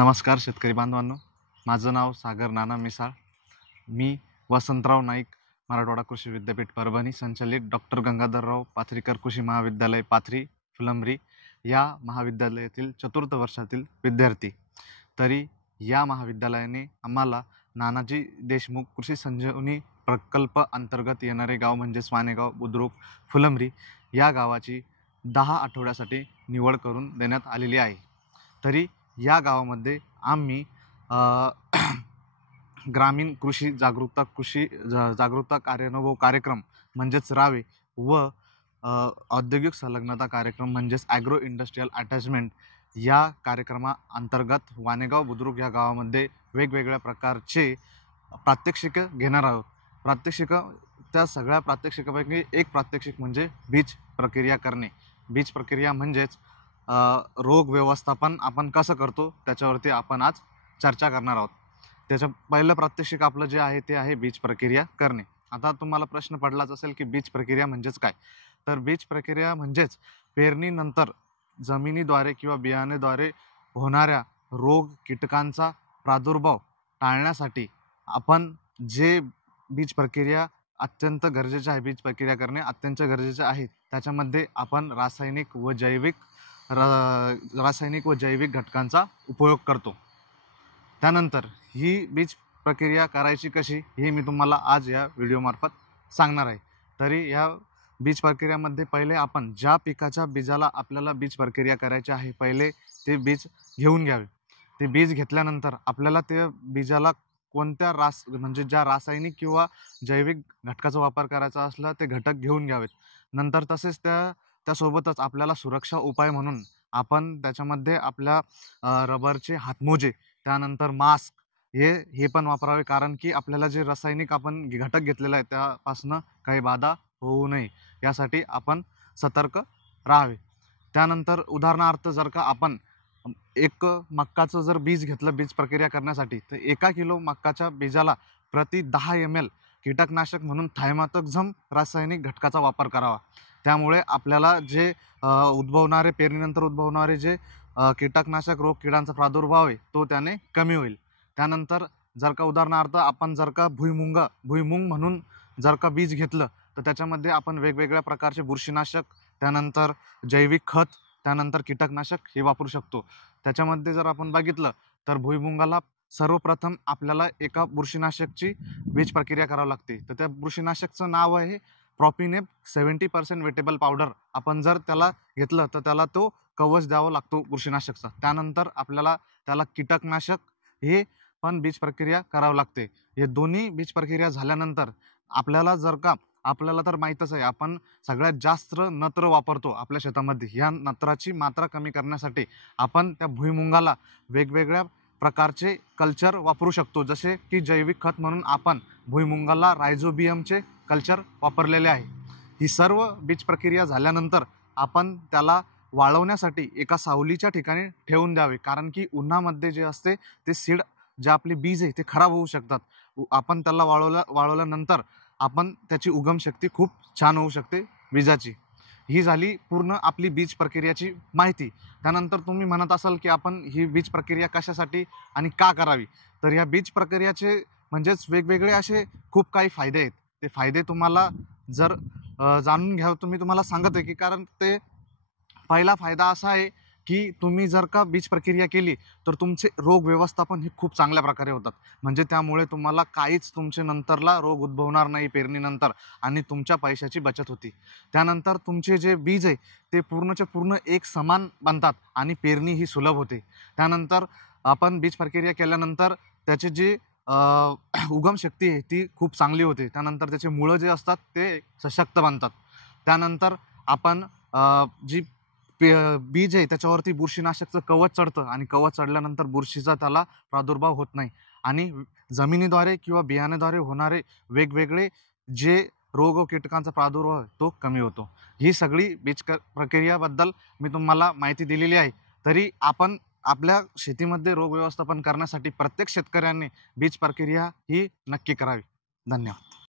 नमस्कार शेतकरी बांधवांनो, माझं नाव सागर नाना मिसाळ. मी वसंतराव नाईक मराठवाडा कृषी विद्यापीठ परभणी संचलित डॉक्टर गंगाधरराव पाथरीकर कृषी महाविद्यालय पाथरी फुलंब्री या महाविद्यालयातील चतुर्थ वर्षातील विद्यार्थी. तरी या महाविद्यालयाने आम्हाला नानाजी देशमुख कृषी संजीवनी प्रकल्प अंतर्गत येणारे गाव म्हणजे स्वानेगाव बुद्रुक फुलंब्री या गावाची 10 आठवड्यासाठी निवड करून देण्यात आलेली आहे. तरी या गावामध्ये आम्ही ग्रामीण कृषी जागरूकता कार्यानुभव कार्यक्रम म्हणजेच रावे व औद्योगिक संलग्नता कार्यक्रम म्हणजेच ॲग्रो इंडस्ट्रियल अटॅचमेंट या कार्यक्रमाअंतर्गत वानेगाव बुद्रुक या गावामध्ये वेगवेगळ्या प्रकारचे प्रात्यक्षिकं घेणार आहोत. त्या सगळ्या प्रात्यक्षिकापैकी एक प्रात्यक्षिक म्हणजे बीज प्रक्रिया करणे. बीज प्रक्रिया म्हणजेच रोग व्यवस्थापन आपण कसं करतो त्याच्यावरती आपण आज चर्चा करणार आहोत. त्याचं पहिलं प्रात्यक्षिक आपलं जे आहे ते आहे बीज प्रक्रिया करणे. आता तुम्हाला प्रश्न पडलाच असेल की बीज प्रक्रिया म्हणजेच काय. तर बीज प्रक्रिया म्हणजेच पेरणीनंतर जमिनीद्वारे किंवा बियाणेद्वारे होणाऱ्या रोग कीटकांचा प्रादुर्भाव टाळण्यासाठी आपण जे बीज प्रक्रिया अत्यंत गरजेचे आहे, बीज प्रक्रिया करणे अत्यंत गरजेचे आहे. त्याच्यामध्ये आपण रासायनिक व जैविक घटकांचा उपयोग करतो. त्यानंतर ही बीज प्रक्रिया करायची कशी हे मी तुम्हाला आज या व्हिडिओमार्फत सांगणार आहे. तरी या बीज प्रक्रियामध्ये पहिले आपण ज्या पिकाच्या बीजाला आपल्याला बीज प्रक्रिया करायची आहे पहिले ते बीज घेऊन घ्यावे. ते बीज घेतल्यानंतर आपल्याला ते बीजाला कोणत्या म्हणजे ज्या रासायनिक किंवा जैविक घटकाचा वापर करायचा असला ते घटक घेऊन घ्यावेत. नंतर तसेच त्यासोबतच आपल्याला सुरक्षा उपाय म्हणून आपण त्याच्यामध्ये आपल्या रबरचे हातमोजे, त्यानंतर मास्क हे पण वापरावे. कारण की आपल्याला जे रासायनिक आपण घटक घेतलेला आहे त्यापासून काही बाधा होऊ नये यासाठी आपण सतर्क राहावे. त्यानंतर उदाहरणार्थ जर का आपण एक मक्काचं जर बीज घेतलं बीज प्रक्रिया करण्यासाठी तर 1 किलो मक्काच्या बीजाला प्रति 10 ml कीटकनाशक म्हणून थायमाथोक्झम रासायनिक घटकाचा वापर करावा. त्यामुळे आपल्याला जे पेरणीनंतर उद्भवणारे जे कीटकनाशक रोग किडांचा प्रादुर्भाव आहे तो त्याने कमी होईल. त्यानंतर जर का उदाहरणार्थ आपण जर का भुईमुंग म्हणून जर का बीज घेतलं तर त्याच्यामध्ये आपण वेगवेगळ्या प्रकारचे बुरशीनाशक, त्यानंतर जैविक खत, त्यानंतर कीटकनाशक हे वापरू शकतो. त्याच्यामध्ये जर आपण बघितलं तर भुईमुंगाला सर्वप्रथम आपल्याला एका बुरशीनाशकची बीज प्रक्रिया करावी लागते. तर त्या बुरशीनाशकचं नाव आहे प्रॉपिनेप 70% वेटेबल पावडर. आपण जर त्याला घेतलं तर त्याला तो कवच द्यावा लागतो बुरशीनाशकचा. त्यानंतर आपल्याला त्याला कीटकनाशक हे पण बीज प्रक्रिया करावं लागते. हे दोन्ही बीज प्रक्रिया झाल्यानंतर आपल्याला तर माहीतच आहे आपण सगळ्यात जास्त नत्र वापरतो आपल्या शेतामध्ये. ह्या नत्राची मात्रा कमी करण्यासाठी आपण त्या भुईमुंगाला वेगवेगळ्या प्रकारचे कल्चर वापरू शकतो. जसे की जैविक खत म्हणून आपण भुईमुंगाला रायझोबियमचे कल्चर वापरलेले आहे. ही सर्व बीज प्रक्रिया झाल्यानंतर आपण त्याला वाळवण्यासाठी एका सावलीच्या ठिकाणी ठेवून द्यावे. कारण की उन्हामध्ये जे असते ते सीड जे आपले बीज आहे ते खराब होऊ शकतात. आपण त्याला वाळवल्यानंतर आपण त्याची उगमशक्ती खूप छान होऊ शकते बीजाची. ही झाली पूर्ण आपली बीज प्रक्रियाची माहिती. त्यानंतर तुम्ही म्हणत असाल की आपण ही बीज प्रक्रिया कशासाठी आणि का करावी. तर ह्या बीज प्रक्रियाचे म्हणजेच वेगवेगळे असे खूप काही फायदे आहेत. ते फायदे तुम्हाला जर जाणून घ्यावं तर मी तुम्हाला सांगत आहे की कारण ते पहिला फायदा असा आहे की तुम्ही जर का बीज प्रक्रिया केली तर तुमचे रोग व्यवस्थापन हे खूप चांगल्या प्रकारे होतात. म्हणजे त्यामुळे तुम्हाला काहीच तुमचे नंतरला रोग उद्भवणार नाही पेरणीनंतर आणि तुमच्या पैशाची बचत होती. त्यानंतर तुमचे जे बीज आहे ते पूर्णच्या पूर्ण एक समान बनतात आणि पेरणी ही सुलभ होते. त्यानंतर आपण बीज प्रक्रिया केल्यानंतर त्याचे जे उगमशक्ती आहे ती खूप चांगली होते. त्यानंतर त्याचे मुळं जे असतात ते सशक्त बनतात. त्यानंतर आपण जी बीज आहे त्याच्यावरती बुरशीनाशकचं कवच चढतं आणि कवच चढल्यानंतर बुरशीचा त्याला प्रादुर्भाव होत नाही आणि जमिनीद्वारे किंवा बियाण्याद्वारे होणारे वेगवेगळे जे रोग व कीटकांचा प्रादुर्भाव तो कमी होतो. ही सगळी बीज प्रक्रियाबद्दल मी तुम्हाला माहिती दिलेली आहे. तरी आपण आपल्या शेतीमध्ये रोग व्यवस्थापन करण्यासाठी प्रत्येक शेतकऱ्यांनी बीज प्रक्रिया ही नक्की करावी. धन्यवाद.